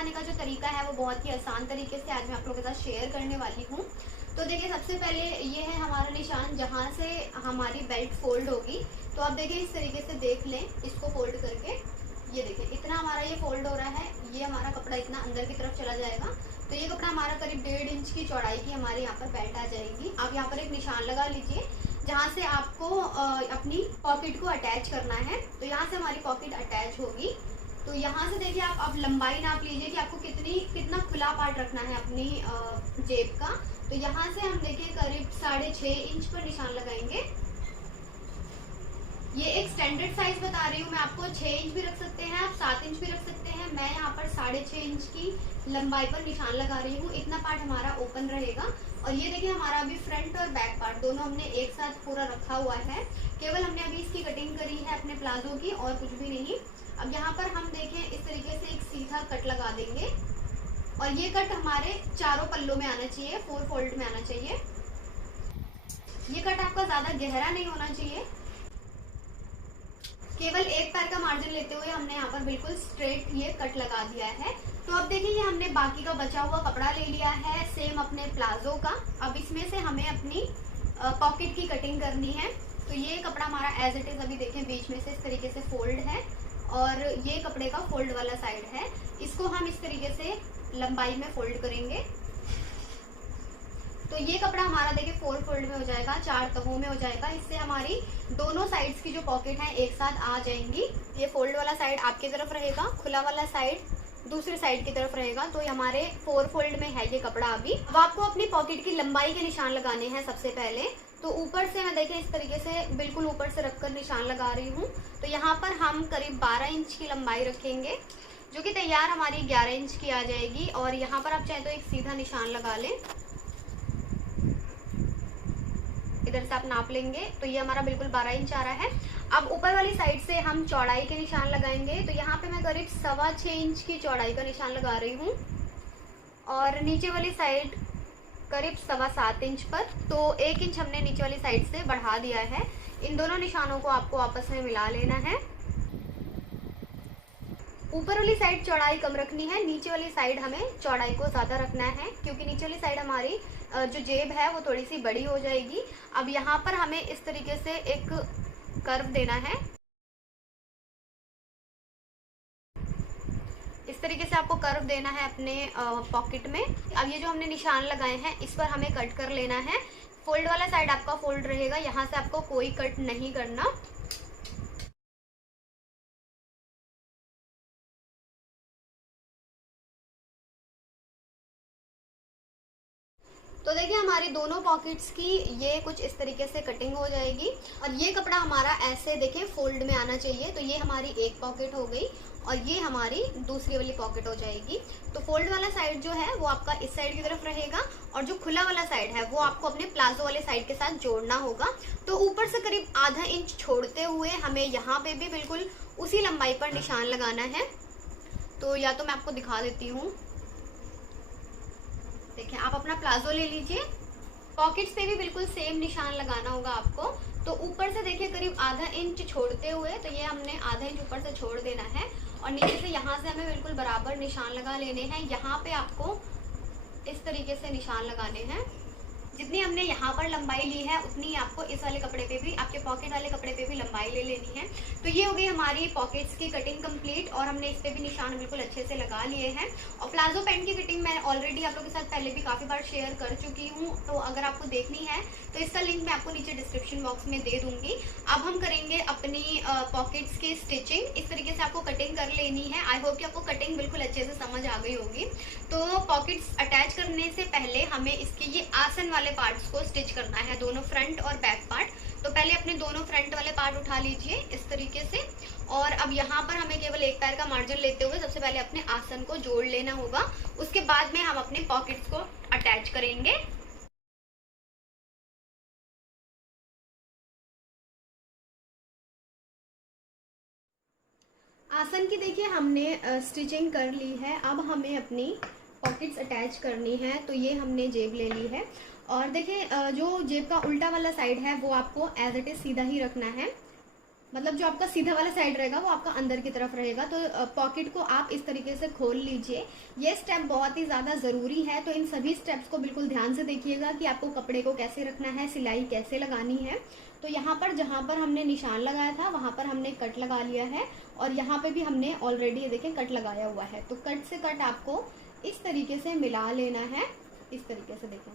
लगाने का जो तरीका है वो बहुत ही आसान तरीके से आज मैं आप लोगों के साथ शेयर करने वाली हूँ। तो देखिए, सबसे पहले ये है हमारा निशान जहाँ से हमारी बेल्ट फोल्ड होगी। तो आप देखिए इस तरीके से देख लें इसको फोल्ड करके। ये देखिए इतना हमारा ये फोल्ड हो रहा है, ये हमारा कपड़ा इतना अंदर की तरफ चला जाएगा। तो ये कपड़ा हमारा करीब 1.5 इंच की चौड़ाई की हमारे यहाँ पर बेल्ट आ जाएगी। आप यहाँ पर एक निशान लगा लीजिए जहाँ से आपको अपनी पॉकेट को अटैच करना है। तो यहाँ से हमारी पॉकेट अटैच होगी। तो यहाँ से देखिए आप अब लंबाई नाप लीजिए कि आपको कितना खुला पार्ट रखना है अपनी जेब का। तो यहाँ से हम देखिए करीब 6.5 इंच पर निशान लगाएंगे। ये एक स्टैंडर्ड साइज बता रही हूँ मैं आपको, 6 इंच भी रख सकते हैं आप, 7 इंच भी रख सकते हैं। मैं यहाँ पर 6.5 इंच की लंबाई पर निशान लगा रही हूँ। इतना पार्ट हमारा ओपन रहेगा। और ये देखिए हमारा अभी फ्रंट और बैक पार्ट दोनों हमने एक साथ पूरा रखा हुआ है। केवल हमने अभी इसकी कटिंग करी है अपने प्लाजो की और कुछ भी नहीं। अब यहाँ पर हम देखें इस तरीके से एक सीधा कट लगा देंगे और ये कट हमारे चारों पल्लों में आना चाहिए, 4 फोल्ड में आना चाहिए। ये कट आपका ज्यादा गहरा नहीं होना चाहिए। केवल एक पैर का मार्जिन लेते हुए हमने यहाँ पर बिल्कुल स्ट्रेट ये कट लगा दिया है। तो अब देखिए ये हमने बाकी का बचा हुआ कपड़ा ले लिया है सेम अपने प्लाजो का। अब इसमें से हमें अपनी पॉकेट की कटिंग करनी है। तो ये कपड़ा हमारा एज इट इज अभी देखें बीच में से इस तरीके से फोल्ड है और ये कपड़े का फोल्ड वाला साइड है। इसको हम इस तरीके से लंबाई में फोल्ड करेंगे। तो ये कपड़ा हमारा देखिए 4 फोल्ड में हो जाएगा, 4 तहों में हो जाएगा। इससे हमारी दोनों साइड्स की जो पॉकेट है एक साथ आ जाएंगी। ये फोल्ड वाला साइड आपकी तरफ रहेगा, खुला वाला साइड दूसरी साइड की तरफ रहेगा। तो हमारे 4 फोल्ड में है ये कपड़ा अभी। अब आपको अपनी पॉकेट की लंबाई के निशान लगाने हैं सबसे पहले। तो ऊपर से मैं देखिए इस तरीके से बिल्कुल ऊपर से रखकर निशान लगा रही हूँ। तो यहाँ पर हम करीब 12 इंच की लंबाई रखेंगे, जो कि तैयार हमारी 11 इंच की आ जाएगी। और यहाँ पर आप चाहे तो एक सीधा निशान लगा लें, इधर से आप नाप लेंगे। तो ये हमारा बिल्कुल 12 इंच आ रहा है। अब ऊपर वाली साइड से हम चौड़ाई के निशान लगाएंगे। तो यहाँ पे मैं करीब 6.25 इंच की चौड़ाई का निशान लगा रही हूँ और नीचे वाली साइड करीब 7.25 इंच पर। तो 1 इंच हमने नीचे वाली साइड से बढ़ा दिया है। इन दोनों निशानों को आपको आपस में मिला लेना है। ऊपर वाली साइड चौड़ाई कम रखनी है, नीचे वाली साइड हमें चौड़ाई को ज्यादा रखना है, क्योंकि नीचे वाली साइड हमारी जो जेब है वो थोड़ी सी बड़ी हो जाएगी। अब यहाँ पर हमें इस तरीके से एक कर्व देना है। इस तरीके से आपको कर्व देना है अपने पॉकेट में। अब ये जो हमने निशान लगाए हैं इस पर हमें कट कर लेना है। फोल्ड वाला साइड आपका फोल्ड रहेगा, यहाँ से आपको कोई कट नहीं करना। तो देखिए हमारी दोनों पॉकेट्स की ये कुछ इस तरीके से कटिंग हो जाएगी। और ये कपड़ा हमारा ऐसे देखिए फोल्ड में आना चाहिए। तो ये हमारी एक पॉकेट हो गई और ये हमारी दूसरी वाली पॉकेट हो जाएगी। तो फोल्ड वाला साइड जो है वो आपका इस साइड की तरफ रहेगा और जो खुला वाला साइड है वो आपको अपने प्लाजो वाले साइड के साथ जोड़ना होगा। तो ऊपर से करीब आधा इंच छोड़ते हुए हमें यहाँ पे भी बिल्कुल उसी लंबाई पर निशान लगाना है। तो या तो मैं आपको दिखा देती हूँ, देखिए आप अपना प्लाजो ले लीजिए, पॉकेट्स पे भी बिल्कुल सेम निशान लगाना होगा आपको। तो ऊपर से देखिए करीब आधा इंच छोड़ते हुए, तो ये हमने आधा इंच ऊपर से छोड़ देना है और नीचे से यहाँ से हमें बिल्कुल बराबर निशान लगा लेने हैं। यहाँ पे आपको इस तरीके से निशान लगाने हैं। जितनी हमने यहाँ पर लंबाई ली है उतनी आपको इस वाले कपड़े पे भी, आपके पॉकेट वाले कपड़े पे भी लंबाई ले लेनी है। तो ये हो गई हमारी पॉकेट्स की कटिंग कंप्लीट और हमने इस पे भी निशान बिल्कुल अच्छे से लगा लिए हैं। और प्लाजो पैंट की कटिंग मैं ऑलरेडी आप लोगों के साथ पहले भी काफी बार शेयर कर चुकी हूँ। तो अगर आपको देखनी है तो इसका लिंक मैं आपको नीचे डिस्क्रिप्शन बॉक्स में दे दूंगी। अब हम करेंगे अपनी पॉकेट्स की स्टिचिंग। इस तरीके से आपको कटिंग कर लेनी है। आई होप कि आपको कटिंग बिल्कुल अच्छे से समझ आ गई होगी। तो पॉकेट्स अटैच करने से पहले हमें इसके ये आसन वाले पार्ट्स को स्टिच करना है, दोनों फ्रंट और बैक पार्ट। तो पहले अपने दोनों फ्रंट वाले पार्ट उठा लीजिए इस तरीके से। और अब यहाँ पर हमें केवल एक पैर का मार्जिन लेते हुए सबसे पहले अपने आसन को जोड़ लेना होगा। उसके बाद में हम अपने पॉकेट्स को अटैच करेंगे। आसन की देखिए हमने स्टिचिंग कर ली है। अब हमें अपनी पॉकेट्स अटैच करनी है। तो ये हमने जेब ले ली है और देखिए जो जेब का उल्टा वाला साइड है वो आपको एज इट इज सीधा ही रखना है। मतलब जो आपका सीधा वाला साइड रहेगा वो आपका अंदर की तरफ रहेगा। तो पॉकेट को आप इस तरीके से खोल लीजिए। ये स्टेप बहुत ही ज्यादा जरूरी है, तो इन सभी स्टेप्स को बिल्कुल ध्यान से देखिएगा कि आपको कपड़े को कैसे रखना है, सिलाई कैसे लगानी है। तो यहाँ पर जहाँ पर हमने निशान लगाया था वहां पर हमने कट लगा लिया है, और यहाँ पे भी हमने ऑलरेडी ये देखें कट लगाया हुआ है। तो कट से कट आपको इस तरीके से मिला लेना है, इस तरीके से देखें।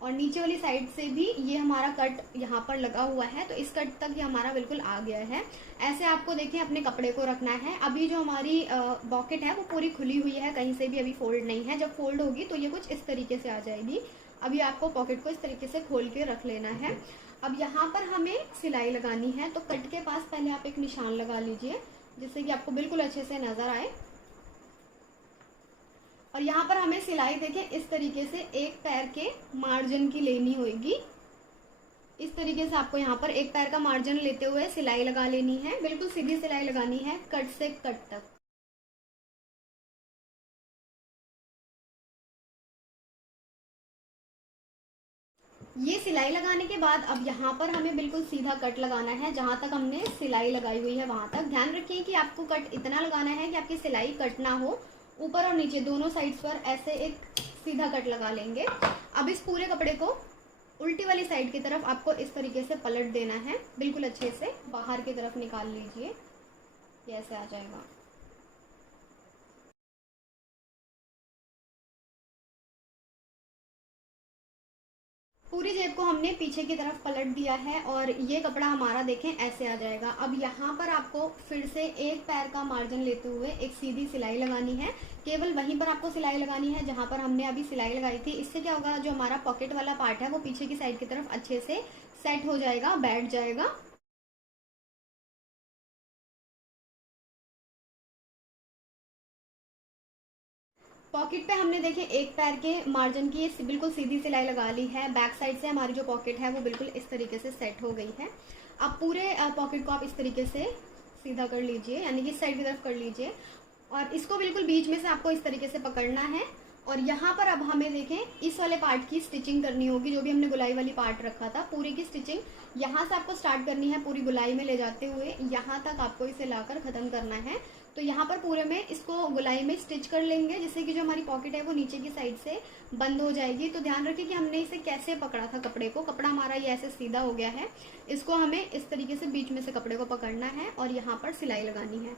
और नीचे वाली साइड से भी ये हमारा कट यहाँ पर लगा हुआ है, तो इस कट तक ये हमारा बिल्कुल आ गया है। ऐसे आपको देखें अपने कपड़े को रखना है। अभी जो हमारी पॉकेट है वो पूरी खुली हुई है, कहीं से भी अभी फोल्ड नहीं है। जब फोल्ड होगी तो ये कुछ इस तरीके से आ जाएगी। अभी आपको पॉकेट को इस तरीके से खोल के रख लेना है। अब यहाँ पर हमें सिलाई लगानी है, तो कट के पास पहले आप एक निशान लगा लीजिए, जिससे कि आपको बिल्कुल अच्छे से नजर आए। और यहाँ पर हमें सिलाई देखें इस तरीके से एक पैर के मार्जिन की लेनी होगी। इस तरीके से आपको यहाँ पर एक पैर का मार्जिन लेते हुए सिलाई लगा लेनी है। बिल्कुल सीधी सिलाई लगानी है कट से कट तक। ये सिलाई लगाने के बाद अब यहाँ पर हमें बिल्कुल सीधा कट लगाना है, जहां तक हमने सिलाई लगाई हुई है वहां तक। ध्यान रखिए कि आपको कट इतना लगाना है कि आपकी सिलाई कट ना हो। ऊपर और नीचे दोनों साइड्स पर ऐसे एक सीधा कट लगा लेंगे। अब इस पूरे कपड़े को उल्टी वाली साइड की तरफ आपको इस तरीके से पलट देना है, बिल्कुल अच्छे से बाहर की तरफ निकाल लीजिए, ये ऐसे आ जाएगा। पूरी जेब को हमने पीछे की तरफ पलट दिया है और ये कपड़ा हमारा देखें ऐसे आ जाएगा। अब यहाँ पर आपको फिर से एक पैर का मार्जिन लेते हुए एक सीधी सिलाई लगानी है। केवल वहीं पर आपको सिलाई लगानी है जहां पर हमने अभी सिलाई लगाई थी। इससे क्या होगा, जो हमारा पॉकेट वाला पार्ट है वो पीछे की साइड की तरफ अच्छे से सेट हो जाएगा, बैठ जाएगा। पॉकेट पे हमने देखे एक पैर के मार्जिन की बिल्कुल सीधी सिलाई लगा ली है। बैक साइड से हमारी जो पॉकेट है वो बिल्कुल इस तरीके से सेट हो गई है। अब पूरे पॉकेट को आप इस तरीके से सीधा कर लीजिए, यानी कि इस साइड की तरफ कर लीजिए, और इसको बिल्कुल बीच में से आपको इस तरीके से पकड़ना है। और यहाँ पर अब हमें देखें इस वाले पार्ट की स्टिचिंग करनी होगी, जो भी हमने गुलाई वाली पार्ट रखा था पूरी की स्टिचिंग यहाँ से आपको स्टार्ट करनी है, पूरी गुलाई में ले जाते हुए यहाँ तक आपको इसे लाकर खत्म करना है। तो यहाँ पर पूरे में इसको गुलाई में स्टिच कर लेंगे, जिससे कि जो हमारी पॉकेट है वो नीचे की साइड से बंद हो जाएगी। तो ध्यान रखिए कि हमने इसे कैसे पकड़ा था कपड़े को। कपड़ा हमारा ये ऐसे सीधा हो गया है, इसको हमें इस तरीके से बीच में से कपड़े को पकड़ना है और यहाँ पर सिलाई लगानी है।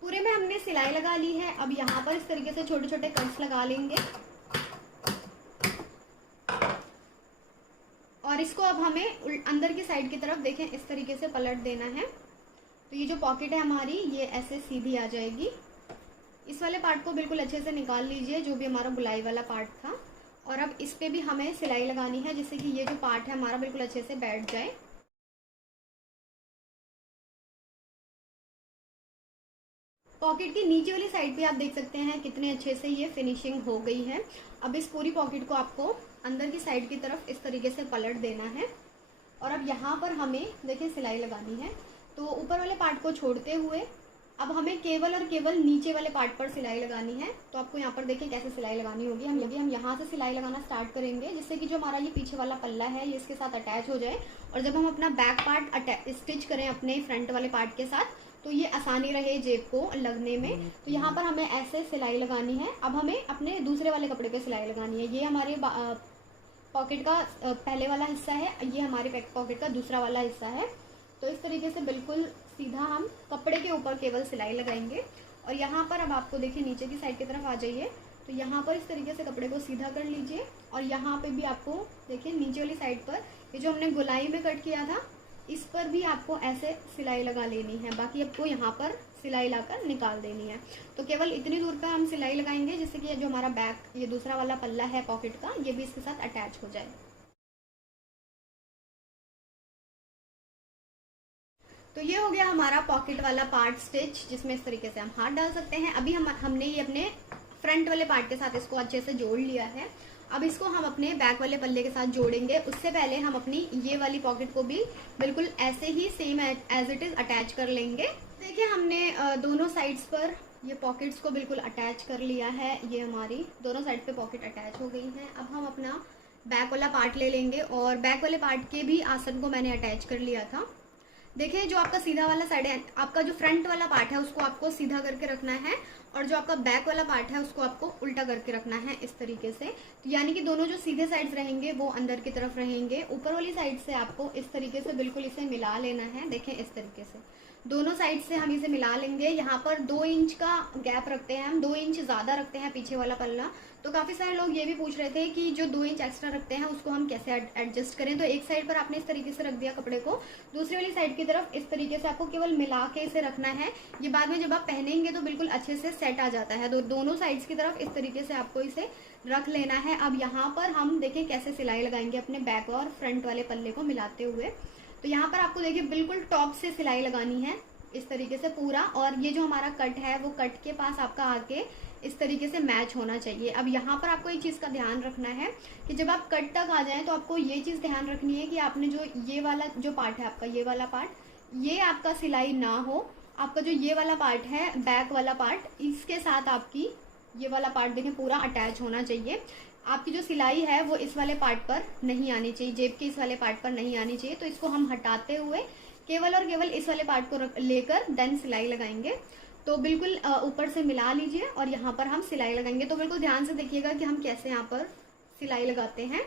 पूरे में हमने सिलाई लगा ली है। अब यहाँ पर इस तरीके से छोटे छोटे कट्स लगा लेंगे और इसको अब हमें अंदर की साइड की तरफ देखें इस तरीके से पलट देना है। तो ये जो पॉकेट है हमारी ये ऐसे सीधी आ जाएगी। इस वाले पार्ट को बिल्कुल अच्छे से निकाल लीजिए, जो भी हमारा गुलाई वाला पार्ट था। और अब इस पे भी हमें सिलाई लगानी है, जिससे कि ये जो पार्ट है हमारा बिल्कुल अच्छे से बैठ जाए। पॉकेट की नीचे वाली साइड पे आप देख सकते हैं कितने अच्छे से ये फिनिशिंग हो गई है। अब इस पूरी पॉकेट को आपको अंदर की साइड की तरफ इस तरीके से पलट देना है और अब यहाँ पर हमें देखिए सिलाई लगानी है। तो ऊपर वाले पार्ट को छोड़ते हुए अब हमें केवल और केवल नीचे वाले पार्ट पर सिलाई लगानी है। तो आपको यहाँ पर देखिए कैसे सिलाई लगानी होगी। हम यहाँ से सिलाई लगाना स्टार्ट करेंगे, जिससे कि जो हमारा ये पीछे वाला पल्ला है ये इसके साथ अटैच हो जाए, और जब हम अपना बैक पार्ट स्टिच करें अपने फ्रंट वाले पार्ट के साथ तो ये आसानी रहे जेब को लगने में। तो यहाँ पर हमें ऐसे सिलाई लगानी है। अब हमें अपने दूसरे वाले कपड़े पे सिलाई लगानी है। ये हमारे पॉकेट का पहले वाला हिस्सा है, ये हमारे पॉकेट का दूसरा वाला हिस्सा है। तो इस तरीके से बिल्कुल सीधा हम कपड़े के ऊपर केवल सिलाई लगाएंगे। और यहाँ पर अब आपको देखिए नीचे की साइड की तरफ आ जाइए, तो यहाँ पर इस तरीके से कपड़े को सीधा कर लीजिए और यहाँ पे भी आपको देखिए नीचे वाली साइड पर ये जो हमने गुलाई में कट किया था इस पर भी आपको ऐसे सिलाई लगा लेनी है। बाकी आपको यहाँ पर सिलाई लाकर निकाल देनी है। तो केवल इतनी दूर पर हम सिलाई लगाएंगे, जिससे कि जो हमारा बैक ये दूसरा वाला पल्ला है पॉकेट का ये भी इसके साथ अटैच हो जाए। तो ये हो गया हमारा पॉकेट वाला पार्ट स्टिच, जिसमें इस तरीके से हम हाथ डाल सकते हैं। अभी हमने ये अपने फ्रंट वाले पार्ट के साथ इसको अच्छे से जोड़ लिया है। अब इसको हम अपने बैक वाले पल्ले के साथ जोड़ेंगे। उससे पहले हम अपनी ये वाली पॉकेट को भी बिल्कुल ऐसे ही same as it is attach कर लेंगे। देखिए हमने दोनों साइड्स पर ये पॉकेट्स को बिल्कुल अटैच कर लिया है। ये हमारी दोनों साइड पे पॉकेट अटैच हो गई हैं। अब हम अपना बैक वाला पार्ट ले लेंगे और बैक वाले पार्ट के भी आसन को मैंने अटैच कर लिया था। देखिए जो आपका सीधा वाला साइड है, आपका जो फ्रंट वाला पार्ट है उसको आपको सीधा करके रखना है और जो आपका बैक वाला पार्ट है उसको आपको उल्टा करके रखना है इस तरीके से। तो यानी कि दोनों जो सीधे साइड्स रहेंगे वो अंदर की तरफ रहेंगे। ऊपर वाली साइड से आपको इस तरीके से बिल्कुल इसे मिला लेना है। देखें इस तरीके से दोनों साइड से हम इसे मिला लेंगे। यहाँ पर 2 इंच का गैप रखते हैं हम, 2 इंच ज्यादा रखते हैं पीछे वाला पल्ला। तो काफी सारे लोग ये भी पूछ रहे थे कि जो 2 इंच एक्स्ट्रा रखते हैं उसको हम कैसे एडजस्ट करें। तो एक साइड पर आपने इस तरीके से रख दिया कपड़े को, दूसरी वाली साइड की तरफ इस तरीके से आपको केवल मिला के इसे रखना है। ये बाद में जब आप पहनेंगे तो बिल्कुल अच्छे से सेट आ जाता है। तो दोनों साइड्स की तरफ इस तरीके से आपको इसे रख लेना है। अब यहाँ पर हम देखें कैसे सिलाई लगाएंगे अपने बैक और फ्रंट वाले पल्ले को मिलाते हुए। तो यहाँ पर आपको देखिए बिल्कुल टॉप से सिलाई लगानी है इस तरीके से पूरा, और ये जो हमारा कट है वो कट के पास आपका आके इस तरीके से मैच होना चाहिए। अब यहाँ पर आपको एक चीज का ध्यान रखना है कि जब आप कट तक आ जाएं तो आपको ये चीज ध्यान रखनी है कि आपने जो ये वाला जो पार्ट है आपका, ये वाला पार्ट, ये आपका सिलाई ना हो। आपका जो ये वाला पार्ट है बैक वाला पार्ट, इसके साथ आपकी ये वाला पार्ट देखें पूरा अटैच होना चाहिए। आपकी जो सिलाई है वो इस वाले पार्ट पर नहीं आनी चाहिए, जेब के इस वाले पार्ट पर नहीं आनी चाहिए। तो इसको हम हटाते हुए केवल और केवल इस वाले पार्ट को लेकर देन सिलाई लगाएंगे। तो बिल्कुल ऊपर से मिला लीजिए और यहाँ पर हम सिलाई लगाएंगे। तो बिल्कुल ध्यान से देखिएगा कि हम कैसे यहाँ पर सिलाई लगाते हैं।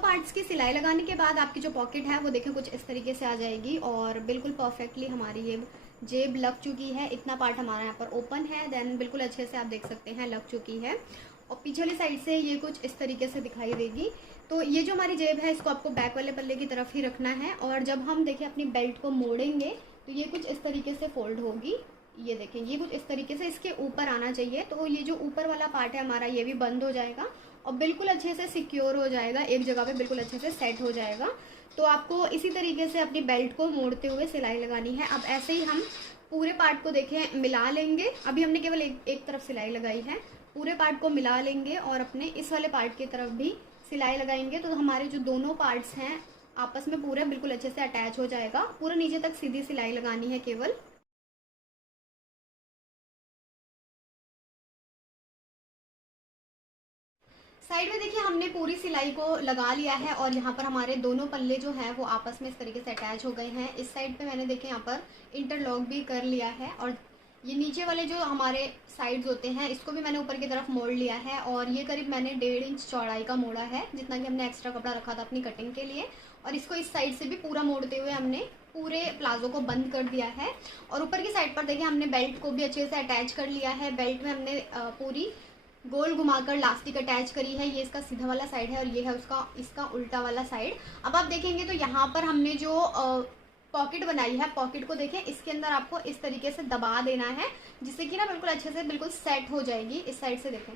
पार्ट्स की सिलाई लगाने के बाद आपकी जो पॉकेट है वो देखें कुछ इस तरीके से आ जाएगी और बिल्कुल परफेक्टली हमारी ये जेब लग चुकी है। इतना पार्ट हमारा यहाँ पर ओपन है, देन बिल्कुल अच्छे से आप देख सकते हैं लग चुकी है। और पीछे वाली साइड से ये कुछ इस तरीके से दिखाई देगी। तो ये जो हमारी जेब है इसको आपको बैक वाले पल्ले की तरफ ही रखना है और जब हम देखिए अपनी बेल्ट को मोड़ेंगे तो ये कुछ इस तरीके से फोल्ड होगी। ये देखें ये कुछ इस तरीके से इसके ऊपर आना चाहिए। तो ये जो ऊपर वाला पार्ट है हमारा ये भी बंद हो जाएगा और बिल्कुल अच्छे से सिक्योर हो जाएगा, एक जगह पे बिल्कुल अच्छे से सेट हो जाएगा। तो आपको इसी तरीके से अपनी बेल्ट को मोड़ते हुए सिलाई लगानी है। अब ऐसे ही हम पूरे पार्ट को देखें मिला लेंगे। अभी हमने केवल एक तरफ सिलाई लगाई है, पूरे पार्ट को मिला लेंगे और अपने इस वाले पार्ट की तरफ भी सिलाई लगाएंगे। तो हमारे जो दोनों पार्ट्स हैं आपस में पूरे बिल्कुल अच्छे से अटैच हो जाएगा। पूरे नीचे तक सीधी सिलाई लगानी है केवल। साइड में देखिए हमने पूरी सिलाई को लगा लिया है और यहाँ पर हमारे दोनों पल्ले जो हैं वो आपस में इस तरीके से अटैच हो गए हैं। इस साइड पे मैंने देखे यहाँ पर इंटरलॉक भी कर लिया है और ये नीचे वाले जो हमारे साइड्स होते हैं इसको भी मैंने ऊपर की तरफ मोड़ लिया है और ये करीब मैंने 1.5 इंच चौड़ाई का मोड़ा है, जितना कि हमने एक्स्ट्रा कपड़ा रखा था अपनी कटिंग के लिए। और इसको इस साइड से भी पूरा मोड़ते हुए हमने पूरे प्लाजो को बंद कर दिया है। और ऊपर की साइड पर देखिए हमने बेल्ट को भी अच्छे से अटैच कर लिया है। बेल्ट में हमने पूरी गोल घुमाकर लास्टिक अटैच करी है। ये इसका सीधा वाला साइड है और ये है इसका उल्टा वाला साइड। अब आप देखेंगे तो यहाँ पर हमने जो पॉकेट बनाई है, पॉकेट को देखें इसके अंदर आपको इस तरीके से दबा देना है जिससे कि ना बिल्कुल अच्छे से बिल्कुल सेट हो जाएगी। इस साइड से देखें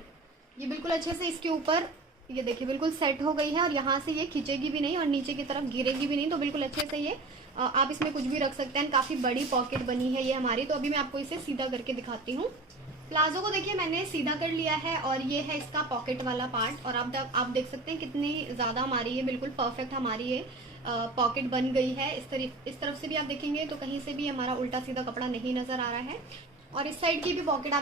ये बिल्कुल अच्छे से इसके ऊपर ये देखिए बिल्कुल सेट हो गई है और यहाँ से ये खिंचेगी भी नहीं और नीचे की तरफ गिरेगी भी नहीं। तो बिल्कुल अच्छे से ये आप इसमें कुछ भी रख सकते हैं। काफ़ी बड़ी पॉकेट बनी है ये हमारी। तो अभी मैं आपको इसे सीधा करके दिखाती हूँ। प्लाजो को देखिए मैंने सीधा कर लिया है और ये है इसका पॉकेट वाला पार्ट और आप देख सकते हैं कितनी ज़्यादा हमारी ये बिल्कुल परफेक्ट हमारी ये पॉकेट बन गई है। इस तरफ से भी आप देखेंगे तो कहीं से भी हमारा उल्टा सीधा कपड़ा नहीं नज़र आ रहा है। और इस साइड की भी पॉकेट आप